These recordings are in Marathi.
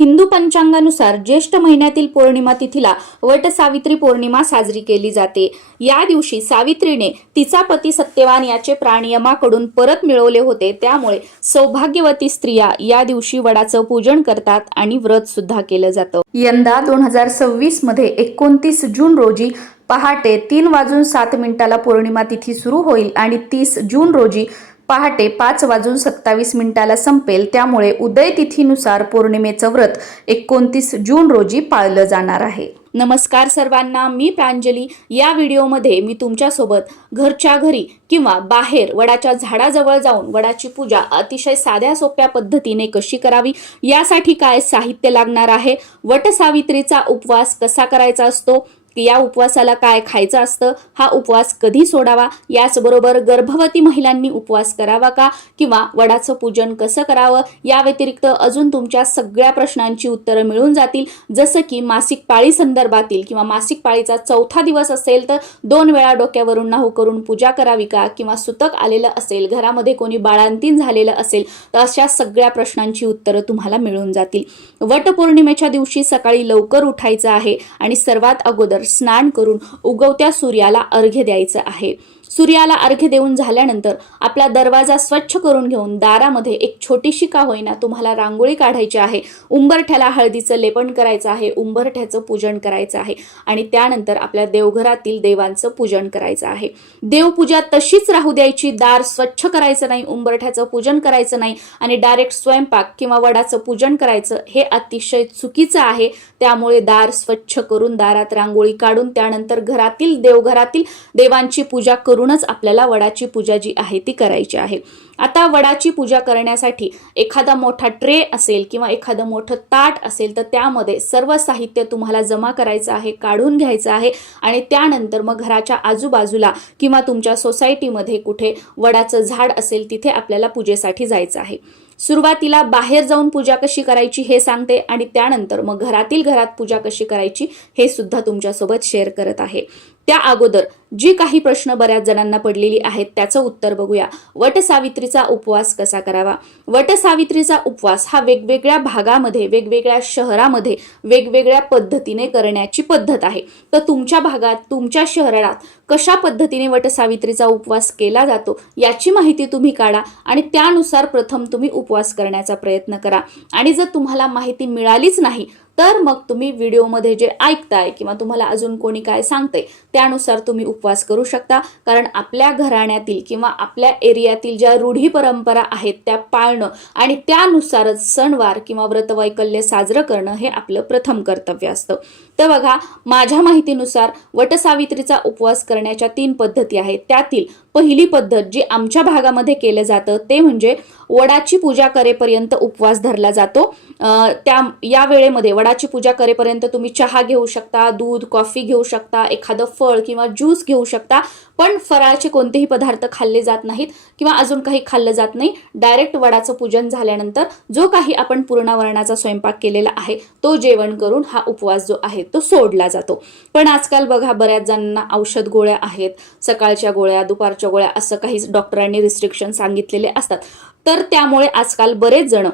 हिंदू पंचांगानुसार ज्येष्ठ महिन्यातील पौर्णिमा तिथीला वट सावित्री पौर्णिमा साजरी केली जाते। या दिवशी सावित्रीने तिचा पती सत्यवान याचे प्राण यमाकडून परत मिळवले होते, त्यामुळे सौभाग्यवती स्त्रिया या दिवशी वडाचं पूजन करतात आणि व्रत सुद्धा केलं जातं। यंदा 2026 मध्ये 29 जून रोजी पहाटे 3:07 पौर्णिमा तिथी सुरू होईल आणि 30 जून रोजी पहाटे 5:27 संपेल। त्यामुळे उदय तिथीनुसार पौर्णिमेचं व्रत 29 जून रोजी पाळलं जाणार आहे। नमस्कार सर्वांना, मी प्रांजली। या व्हिडिओमध्ये मी तुमच्यासोबत घरच्या घरी किंवा बाहेर वडाच्या झाडाजवळ जाऊन वडाची पूजा अतिशय साध्या सोप्या पद्धतीने कशी करावी, यासाठी काय साहित्य लागणार आहे, वट सावित्रीचा उपवास कसा करायचा असतो, या उपवासाला काय खायचं असतं, हा उपवास कधी सोडावा, याचबरोबर गर्भवती महिलांनी उपवास करावा का किंवा वडाचं पूजन कसं करावं, या व्यतिरिक्त अजून तुमच्या सगळ्या प्रश्नांची उत्तरं मिळून जातील। जसं की मासिक पाळी संदर्भातील किंवा मासिक पाळीचा चौथा दिवस असेल तर 2 वेळा डोक्यावरून नाहू करून पूजा करावी का, किंवा सुतक आलेलं असेल, घरामध्ये कोणी बाळंतीण झालेलं असेल तर अशा सगळ्या प्रश्नांची उत्तरं तुम्हाला मिळून जातील। वटपौर्णिमेच्या दिवशी सकाळी लवकर उठायचं आहे आणि सर्वात अगोदर स्नान करून उगवत्या सूर्याला अर्घ्य द्यायचं आहे। सूर्याला अर्घ्य देऊन झाल्यानंतर आपला दरवाजा स्वच्छ करून घेऊन दारामध्ये एक छोटीशी का होईना तुम्हाला रांगोळी काढायची आहे। उंबरठ्याला हळदीचं लेपन करायचं आहे, उंबरठ्याचं पूजन करायचं आहे आणि त्यानंतर आपल्या देवघरातील देवांचं पूजन करायचं आहे। देवपूजा तशीच राहू द्यायची, दार स्वच्छ करायचं नाही, उंबरठ्याचं पूजन करायचं नाही आणि डायरेक्ट स्वयंपाक किंवा वडाचं पूजन करायचं, हे अतिशय चुकीचं आहे। त्यामुळे दार स्वच्छ करून दारात रांगोळी काढून त्यानंतर देवघरातील देवांची पूजा करूनच आपल्याला वडाची पूजा जी आहे ती करायची आहे। आता वडाची पूजा करण्यासाठी एखादा मोठा ट्रे असेल किंवा एखादं मोठं ताट असेल तर त्यामध्ये सर्व साहित्य तुम्हाला जमा करायचं आहे, काढून घ्यायचं आहे आणि त्यानंतर मग घराच्या आजूबाजूला किंवा तुमच्या सोसायटीमध्ये कुठे वडाचं झाड असेल तिथे आपल्याला पूजेसाठी जायचं आहे। सुरुवातीला बाहेर जाऊन पूजा कशी करायची हे सांगते आणि त्यानंतर मग घरात पूजा कशी करायची हे सुद्धा तुमच्यासोबत शेअर करत आहे। त्या अगोदर जी काही प्रश्न बऱ्याच जणांना पडलेली आहेत त्याचं उत्तर बघूया। वट सावित्रीचा उपवास कसा करावा? वट सावित्रीचा उपवास हा वेगवेगळ्या भागामध्ये, वेगवेगळ्या शहरामध्ये वेगवेगळ्या पद्धतीने करण्याची पद्धत आहे। तर तुमच्या भागात, तुमच्या शहरात कशा पद्धतीने वट सावित्रीचा उपवास केला जातो याची माहिती तुम्ही काढा आणि त्यानुसार प्रथम तुम्ही उपवास करण्याचा प्रयत्न करा। आणि जर तुम्हाला माहिती मिळालीच नाही तर मग तुम्ही व्हिडिओमध्ये जे ऐकताय किंवा तुम्हाला अजून कोणी काय सांगते त्यानुसार तुम्ही उपवास करू शकता। कारण आपल्या घराण्यातील किंवा आपल्या एरियातील ज्या रूढी परंपरा आहेत त्या पाळणं आणि त्यानुसारच सणवार किंवा व्रतवैकल्य साजरं करणं हे आपलं प्रथम कर्तव्य असतं। तर बघा, माझ्या माहितीनुसार वटसावित्रीचा उपवास करण्याच्या 3 पद्धती आहेत। त्यातील पहिली पद्धत जी आमच्या भागामध्ये केलं जातं ते म्हणजे वडाची पूजा करेपर्यंत उपवास धरला जातो। या वेळेमध्ये वडाची पूजा करेपर्यंत तुम्ही चहा घेऊ शकता, दूध, कॉफी घेऊ शकता, एखादं फळ किंवा ज्यूस घेऊ शकता, पण फराळाचे कोणतेही पदार्थ खाल्ले जात नाहीत किंवा अजून काही खाल्लं जात नाही। डायरेक्ट वडाचं पूजन झाल्यानंतर जो काही आपण पूर्णावरणाचा स्वयंपाक केलेला आहे तो जेवण करून हा उपवास जो आहे तो सोडला जातो। पण आजकाल बघा, बऱ्याच जणांना औषध गोळ्या आहेत, सकाळच्या गोळ्या, दुपारच्या गोळ्या, असं काही डॉक्टरांनी रिस्ट्रिक्शन सांगितलेले असतात। तर त्यामुळे आजकाल बरेच जण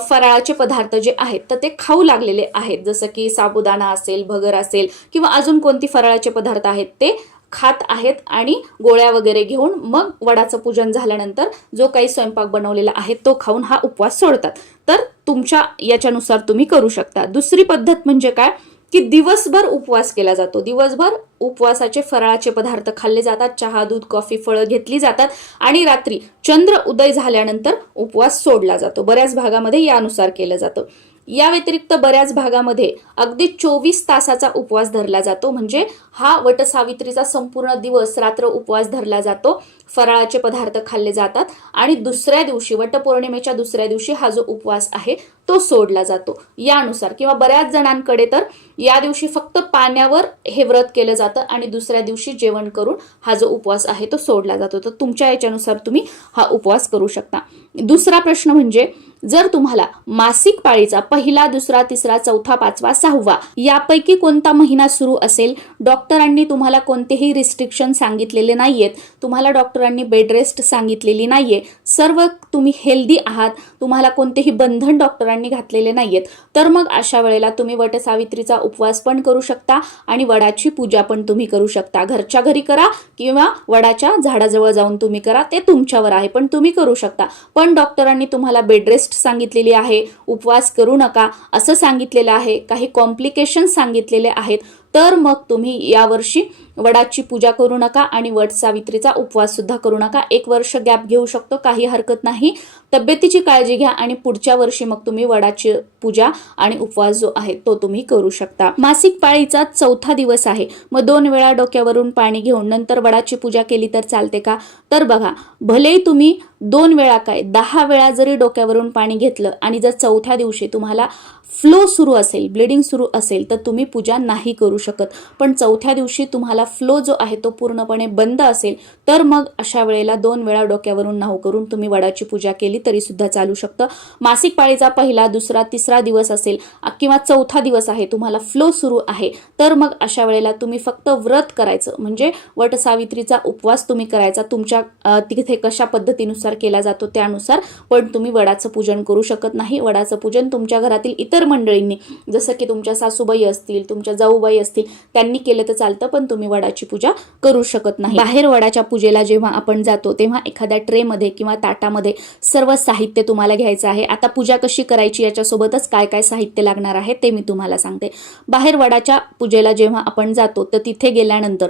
फराळाचे पदार्थ जे आहेत तर ते खाऊ लागलेले आहेत। जसं की साबुदाणा असेल, भगर असेल किंवा अजून कोणती फराळाचे पदार्थ आहेत ते खात आहेत आणि गोळ्या वगैरे घेऊन मग वडाचं पूजन झाल्यानंतर जो काही स्वयंपाक बनवलेला आहे तो खाऊन हा उपवास सोडतात। तर तुमच्या याच्यानुसार तुम्ही करू शकता। दुसरी पद्धत म्हणजे काय की दिवसभर उपवास केला जातो। दिवसभर उपवासाचे फराळाचे पदार्थ खाल्ले जातात, चहा, दूध, कॉफी, फळं घेतली जातात आणि रात्री चंद्र उदय झाल्यानंतर उपवास सोडला जातो। बऱ्याच भागामध्ये यानुसार केलं जातं। या व्यतिरिक्त बऱ्याच भागामध्ये अगदी 24 तासाचा उपवास धरला जातो, म्हणजे हा वटसावित्रीचा संपूर्ण दिवस रात्र उपवास धरला जातो। फराळाचे पदार्थ खाल्ले जातात आणि दुसऱ्या दिवशी, वटपौर्णिमेच्या दुसऱ्या दिवशी हा जो उपवास आहे तो सोडला जातो यानुसार। किंवा बऱ्याच जणांकडे तर या दिवशी फक्त पाण्यावर हे व्रत केलं जातं आणि दुसऱ्या दिवशी जेवण करून हा जो उपवास आहे तो सोडला जातो। तर तुमच्या याच्यानुसार तुम्ही हा उपवास करू शकता। दुसरा प्रश्न म्हणजे जर तुम्हाला मासिक पाळीचा पहिला, दुसरा, तिसरा, चौथा, पाचवा, 6वा यापैकी कोणता महिना सुरू असेल, डॉक्टरांनी तुम्हाला कोणतेही रिस्ट्रिक्शन सांगितलेले नाहीयेत, तुम्हाला डॉक्टरांनी बेड रेस्ट सांगितलेली नाहीये, सर्व तुम्ही हेल्दी आहात, तुम्हाला कोणतेही बंधन डॉक्टरांनी घातलेले नाहीयेत, तर मग अशा वेळेला तुम्ही वटसावित्रीचा उपवास पण करू शकता आणि वडाची पूजा पण तुम्ही करू शकता. घरच्या घरी करा किंवा वडाच्या झाडाजवळ जाऊन तुम्ही करा, ते तुमच्यावर आहे, पण तुम्ही करू शकता. पण डॉक्टरांनी तुम्हाला बेड रेस्ट सांगितलेली आहे, उपवास करू नका असं सांगितलेलं आहे, काही कॉम्प्लिकेशन्स सांगितलेले आहेत, तर मग तुम्ही यावर्षी वडाची पूजा करू नका आणि वट सावित्रीचा उपवास सुद्धा करू नका. 1 वर्ष गॅप घेऊ शकतो, काही हरकत नाही. तब्येतीची काळजी घ्या आणि पुढच्या वर्षी मग तुम्ही वडाची पूजा आणि उपवास जो आहे तो तुम्ही करू शकता. मासिक पाळीचा 4था दिवस आहे, मग 2 वेळा डोक्यावरून पाणी घेऊन नंतर वडाची पूजा केली तर चालते का? तर बघा, भलेही तुम्ही 2 वेळा काय 10 वेळा जरी डोक्यावरून पाणी घेतलं आणि जर 4थ्या दिवशी तुम्हाला फ्लो सुरू असेल, ब्लिडिंग सुरू असेल, तर तुम्ही पूजा नाही करू शकत. पण 4थ्या दिवशी तुम्हाला फ्लो जो आहे तो पूर्णपणे बंद असेल, तर मग अशा वेळेला 2 वेळा डोक्यावरून नाहू करून तुम्ही वडाची पूजा केली तरी सुद्धा चालू शकतं. मासिक पाळीचा 1, 2, 3 दिवस असेल किंवा 4था दिवस आहे, तुम्हाला फ्लो सुरू आहे, तर मग अशा वेळेला तुम्ही फक्त व्रत करायचं, म्हणजे वटसावित्रीचा उपवास तुम्ही करायचा. तुमच्या तिथे कशा पद्धतीनुसार केला जातो त्यानुसार, पण तुम्ही वडाचं पूजन करू शकत नाही. वडाचं पूजन तुमच्या घरातील इतर मंडळींनी, जसं की तुमच्या सासूबाई असतील, तुमच्या जाऊबाई असतील, त्यांनी केलं तर चालतं, पण तुम्ही वडाची पूजा करू शकत नाही. बाहेर वडाच्या पूजेला जेव्हा आपण जातो तेव्हा एखाद्या ट्रेमध्ये किंवा ताटामध्ये सर्व साहित्य तुम्हाला घ्यायचं आहे. आता पूजा कशी करायची याच्यासोबतच काय काय साहित्य लागणार आहे ते मी तुम्हाला सांगते. बाहेर वडाच्या पूजेला जेव्हा आपण जातो तर तिथे गेल्यानंतर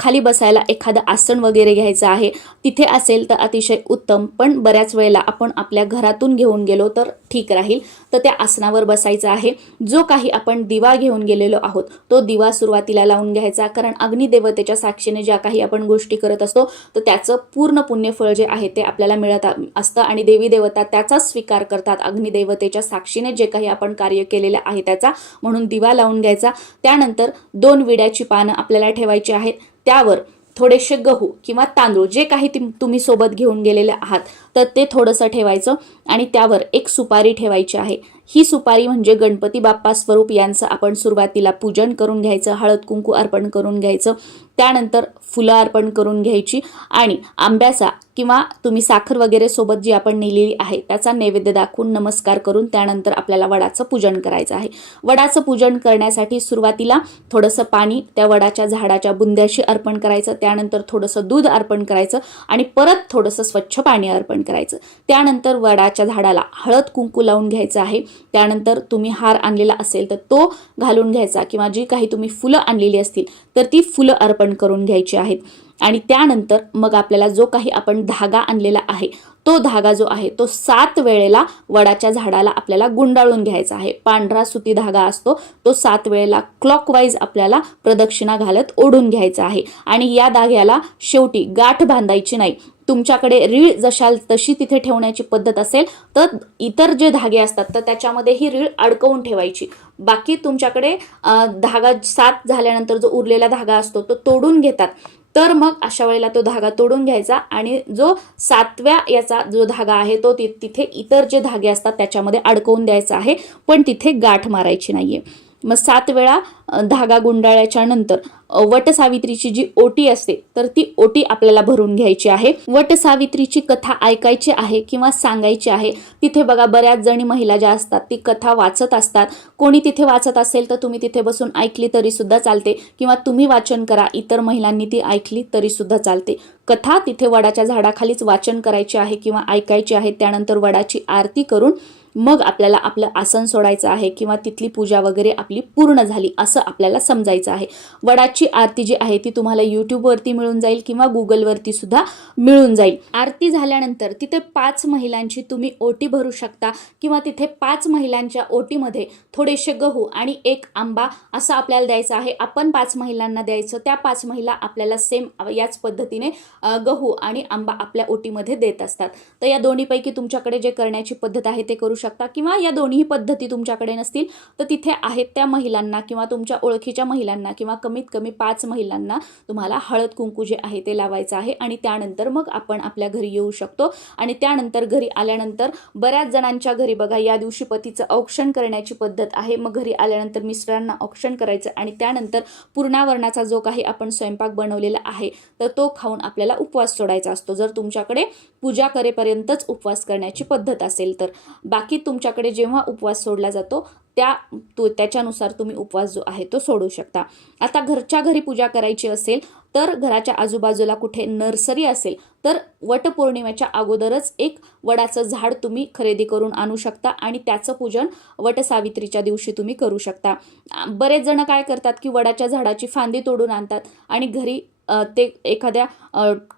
खाली बसायला एखादं आसन वगैरे घ्यायचं आहे. तिथे असेल तर अतिशय उत्तम, पण बऱ्याच वेळेला आपण आपल्या घरातून घेऊन गेलो तर ठीक राहील. तर त्या आसनावर बसायचं आहे. जो काही आपण दिवा घेऊन गेलेलो आहोत तो दिवा सुरुवातीला लावून घ्यायचा, कारण अग्निदेवतेच्या साक्षीने ज्या काही आपण गोष्टी करत असतो तर त्याचं पूर्ण पुण्यफळ जे आहे ते आपल्याला मिळत असतं आणि देवी देवता त्याचा स्वीकार करतात. अग्निदेवतेच्या साक्षीने जे काही आपण कार्य केलेले आहे त्याचा, म्हणून दिवा लावून घ्यायचा. त्यानंतर 2 विड्याची पानं आपल्याला ठेवायची आहेत. त्यावर थोडेसे गहू किंवा तांदूळ जे काही तुम्ही सोबत घेऊन गेलेले आहात तर ते थोडंसं ठेवायचं आणि त्यावर एक सुपारी ठेवायची आहे. ही सुपारी म्हणजे गणपती बाप्पा स्वरूप यांचं आपण सुरुवातीला पूजन करून घ्यायचं, हळद कुंकू अर्पण करून घ्यायचं. त्यानंतर फुलं अर्पण करून घ्यायची आणि आंब्याचा किंवा तुम्ही साखर वगैरे सोबत जी आपण नेलेली आहे त्याचा नैवेद्य दाखवून नमस्कार करून त्यानंतर आपल्याला वडाचं पूजन करायचं आहे. वडाचं पूजन करण्यासाठी सुरुवातीला थोडंसं पाणी त्या वडाच्या झाडाच्या बुंद्याशी अर्पण करायचं, त्यानंतर थोडंसं दूध अर्पण करायचं आणि परत थोडंसं स्वच्छ पाणी अर्पण करायचं. त्यानंतर वडाच्या झाडाला हळद कुंकू लावून घ्यायचं आहे. त्यानंतर तुम्ही हार आणलेला असेल तर तो घालून घ्यायचा किंवा जी काही तुम्ही फुलं आणलेली असतील तर ती फुलं अर्पण करून घ्यायची आहेत. आणि त्यानंतर मग आपल्याला जो काही आपण धागा आणलेला आहे तो धागा जो आहे तो 7 वेळेला वडाच्या झाडाला आपल्याला गुंडाळून घ्यायचा आहे. पांढरा सुती धागा असतो तो 7 वेळेला क्लॉकवाईज आपल्याला प्रदक्षिणा घालत ओढून घ्यायचा आहे. आणि या धाग्याला शेवटी गाठ बांधायची नाही. तुमच्याकडे रीळ जशाल तशी तिथे ठेवण्याची पद्धत असेल तर इतर जे धागे असतात तर त्याच्यामध्ये ही रीळ अडकवून ठेवायची. बाकी तुमच्याकडे धागा 7 झाल्यानंतर जो उरलेला धागा असतो तो तोडून घेतात, तर मग अशा वेळेला तो धागा तोडून घ्यायचा आणि जो 7व्या याचा जो धागा आहे तो तिथे इतर जे धागे असतात त्याच्यामध्ये अडकवून द्यायचा आहे, पण तिथे गाठ मारायची नाहीये. मग 7 वेळा धागा गुंडाळल्याच्या नंतर वटसावित्रीची जी ओटी असते तर ती ओटी आपल्याला भरून घ्यायची आहे. वटसावित्रीची कथा ऐकायची आहे किंवा सांगायची आहे. तिथे बघा बऱ्याच जणी महिला ज्या असतात ती कथा वाचत असतात. कोणी तिथे वाचत असेल तर तुम्ही तिथे बसून ऐकली तरी सुद्धा चालते किंवा तुम्ही वाचन करा, इतर महिलांनी ती ऐकली तरी सुद्धा चालते. कथा तिथे वडाच्या झाडाखालीच वाचन करायची आहे किंवा ऐकायची आहे. त्यानंतर वडाची आरती करून मग आपल्याला आपलं आसन सोडायचं आहे किंवा तिथली पूजा वगैरे आपली पूर्ण झाली असं आपल्याला समजायचं आहे. वडाची आरती जी आहे ती तुम्हाला यूट्यूबवरती मिळून जाईल किंवा गुगलवरती सुद्धा मिळून जाईल. आरती झाल्यानंतर तिथे 5 महिलांची तुम्ही ओटी भरू शकता किंवा तिथे 5 महिलांच्या ओटीमध्ये थोडेसे गहू आणि 1 आंबा असं आपल्याला द्यायचं आहे. आपण 5 महिलांना द्यायचं, त्या 5 महिला आपल्याला सेम याच पद्धतीने गहू आणि आंबा आपल्या ओटीमध्ये देत असतात. तर या दोन्हीपैकी तुमच्याकडे जे करण्याची पद्धत आहे ते करू शकता. शकता, किंवा या दोन्ही पद्धती तुमच्याकडे नसतील तर तिथे आहेत त्या महिलांना किंवा तुमच्या ओळखीच्या महिलांना किंवा कमीत कमी 5 महिलांना तुम्हाला हळद कुंकू जे आहे ते लावायचं आहे आणि त्यानंतर मग आपण आपल्या घरी येऊ शकतो. आणि त्यानंतर घरी आल्यानंतर बऱ्याच जणांच्या घरी बघा या दिवशी पतीचं औक्षण करण्याची पद्धत आहे. मग घरी आल्यानंतर मिस्टरांना औक्षण करायचं आणि त्यानंतर पूर्णावरणाचा जो काही आपण स्वयंपाक बनवलेला आहे तर तो खाऊन आपल्याला उपवास सोडायचा असतो, जर तुमच्याकडे पूजा करेपर्यंतच उपवास करण्याची पद्धत असेल तर. बाकी तुमच्याकडे जेव्हा उपवास सोडला जातो त्याच्यानुसार तुम्ही उपवास जो आहे तो सोडू शकता. आता घरच्या घरी पूजा करायची असेल तर घराच्या आजूबाजूला कुठे नर्सरी असेल तर वटपौर्णिमेच्या अगोदरच एक वडाचं झाड तुम्ही खरेदी करून आणू शकता आणि त्याचं पूजन वटसावित्रीच्या दिवशी तुम्ही करू शकता. बरेच जण काय करतात की वडाच्या झाडाची फांदी तोडून आणतात आणि घरी ते एखाद्या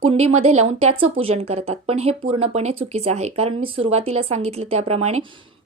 कुंडीमध्ये लावून त्याचं पूजन करतात, पण हे पूर्णपणे चुकीचं आहे. कारण मी सुरुवातीला सांगितलं त्याप्रमाणे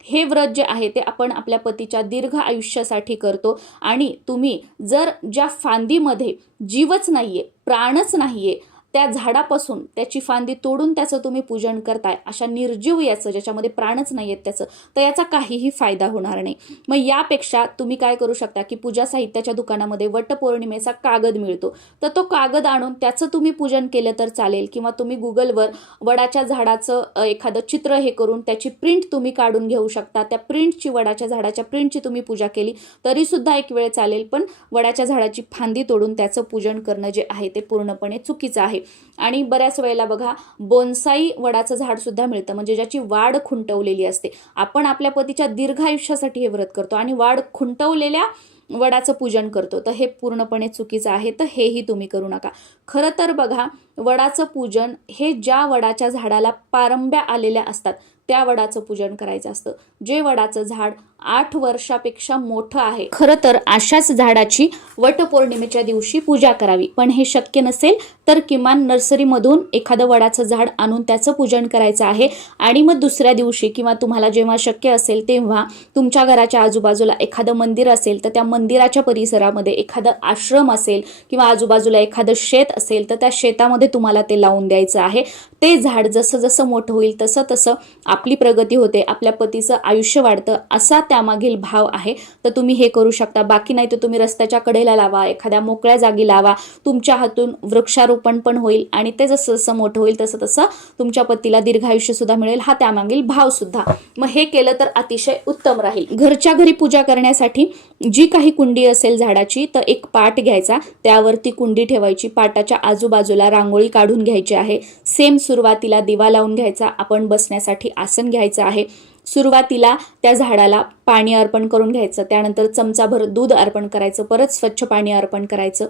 हे व्रत जे आहे ते आपण आपल्या पतीच्या दीर्घ आयुष्यासाठी करतो आणि तुम्ही जर ज्या फांदीमध्ये जीवच नाहीये, प्राणच नाहीये, त्या झाडापासून त्याची फांदी तोडून त्याचं तुम्ही पूजन करताय, अशा निर्जीव याचं ज्याच्यामध्ये प्राणच नाही आहेत त्याचं, तर याचा काहीही फायदा होणार नाही. मग यापेक्षा तुम्ही काय करू शकता की पूजा साहित्याच्या दुकानामध्ये वटपौर्णिमेचा कागद मिळतो, तर तो कागद आणून त्याचं तुम्ही पूजन केलं तर चालेल. किंवा तुम्ही गुगलवर वडाच्या झाडाचं एखादं चित्र हे करून त्याची प्रिंट तुम्ही काढून घेऊ शकता. त्या प्रिंटची, वडाच्या झाडाच्या प्रिंटची तुम्ही पूजा केली तरी सुद्धा एक वेळ चालेल, पण वडाच्या झाडाची फांदी तोडून त्याचं पूजन करणं जे आहे ते पूर्णपणे चुकीचं आहे. आणि बऱ्याच वेळेला बघा बोन्साई वडाचं झाड सुद्धा मिळतं, म्हणजे ज्याची वाढ खुंटवलेली असते. आपण आपल्या पतीच्या दीर्घ आयुष्यासाठी हे व्रत करतो आणि वाढ खुंटवलेल्या वडाचं पूजन करतो, तर हे पूर्णपणे चुकीचं आहे. तर हेही तुम्ही करू नका. खरं तर बघा, वडाचं पूजन हे ज्या वडाच्या झाडाला पारंब्या आलेल्या असतात त्या वडाचं पूजन करायचं असतं. जे वडाचं झाड 8 वर्षापेक्षा मोठं आहे, खरं तर अशाच झाडाची वटपौर्णिमेच्या दिवशी पूजा करावी. पण हे शक्य नसेल तर किमान नर्सरीमधून एखादं वडाचं झाड आणून त्याचं पूजन करायचं आहे. आणि मग दुसऱ्या दिवशी किंवा तुम्हाला जेव्हा शक्य असेल तेव्हा तुमच्या घराच्या आजूबाजूला एखादं मंदिर असेल तर त्या मंदिराच्या परिसरामध्ये एखादं आश्रम असेल किंवा आजूबाजूला एखादं शेत असेल तर त्या शेतामध्ये तुम्हाला ते लावून द्यायचं आहे. ते झाड जसं जसं मोठं होईल तसं तसं आपली प्रगती होते, आपल्या पतीचं आयुष्य वाढतं, असा त्यामागील भाव आहे. तर तुम्ही हे करू शकता. बाकी नाही तर तुम्ही रस्त्याच्या कडेला लावा, एखाद्या मोकळ्या जागी लावा. तुमच्या हातून वृक्षारोपण पण होईल आणि ते जसं जसं मोठं होईल तसं तसं तुमच्या पतीला दीर्घायुष्य सुद्धा मिळेल, हा त्यामागील भाव सुद्धा. मग हे केलं तर अतिशय उत्तम राहील. घरच्या घरी पूजा करण्यासाठी जी काही कुंडी असेल झाडाची, तर एक पाट घ्यायचा, त्यावरती कुंडी ठेवायची, पाटाच्या आजूबाजूला रांगोळी काढून घ्यायची आहे. सेम सुरुवातीला दिवा लावून घ्यायचा, आपण बसण्यासाठी आसन घ्यायचं आहे. सुरुवातीला त्या झाडाला पाणी अर्पण करून घ्यायचं, त्यानंतर चमचाभर दूध अर्पण करायचं, परत स्वच्छ पाणी अर्पण करायचं,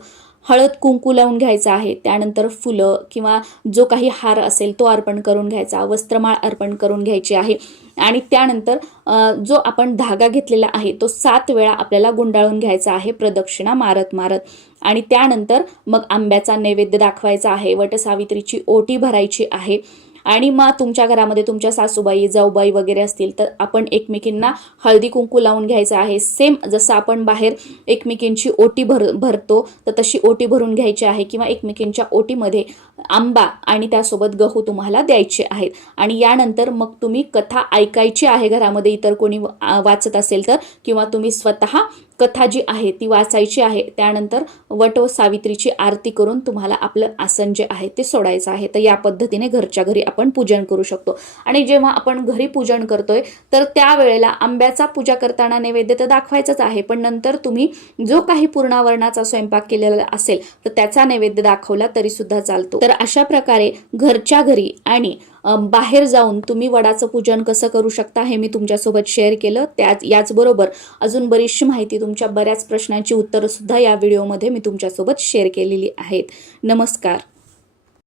हळद कुंकू लावून घ्यायचं आहे. त्यानंतर फुलं किंवा जो काही हार असेल तो अर्पण करून घ्यायचा, वस्त्रमाळ अर्पण करून घ्यायची आहे. आणि त्यानंतर जो आपण धागा घेतलेला आहे तो 7 वेळा आपल्याला गुंडाळून घ्यायचा आहे, प्रदक्षिणा मारत मारत. आणि त्यानंतर मग आंब्याचा नैवेद्य दाखवायचा आहे, वटसावित्रीची ओटी भरायची आहे. आणि मग तुमच्या घरामध्ये तुमच्या सासूबाई, जाऊबाई वगैरे असतील तर आपण एकमेकींना हळदी कुंकू लावून घ्यायचं आहे. सेम जसं आपण बाहेर एकमेकींची ओटी भरतो तर तशी ओटी भरून घ्यायची आहे. किंवा एकमेकींच्या ओटीमध्ये आंबा आणि त्यासोबत गहू तुम्हाला द्यायचे आहेत. आणि यानंतर मग तुम्ही कथा ऐकायची आहे घरामध्ये, इतर कोणी वाचत असेल तर, किंवा तुम्ही स्वतः कथा जी आहे ती वाचायची आहे. त्यानंतर वट सावित्रीची आरती करून तुम्हाला आपलं आसन जे आहे ते सोडायचं आहे. तर या पद्धतीने घरच्या घरी आपण पूजन करू शकतो. आणि जेव्हा आपण घरी पूजन करतोय तर त्यावेळेला आंब्याचा पूजा करताना नैवेद्य तर दाखवायचाच आहे, पण नंतर तुम्ही जो काही पूर्णावरणाचा स्वयंपाक केलेला असेल तर त्याचा नैवेद्य दाखवला तरी सुद्धा चालतो. तर अशा प्रकारे घरच्या घरी आणि बाहेर जाऊन तुम्ही वडाचं पूजन कसं करू शकता हे मी तुमच्यासोबत शेअर केलं. याचबरोबर अजून बरीचशी माहिती, तुमच्या बऱ्याच प्रश्नांची उत्तरं सुद्धा या व्हिडिओमध्ये मी तुमच्यासोबत शेअर केलेली आहेत. नमस्कार.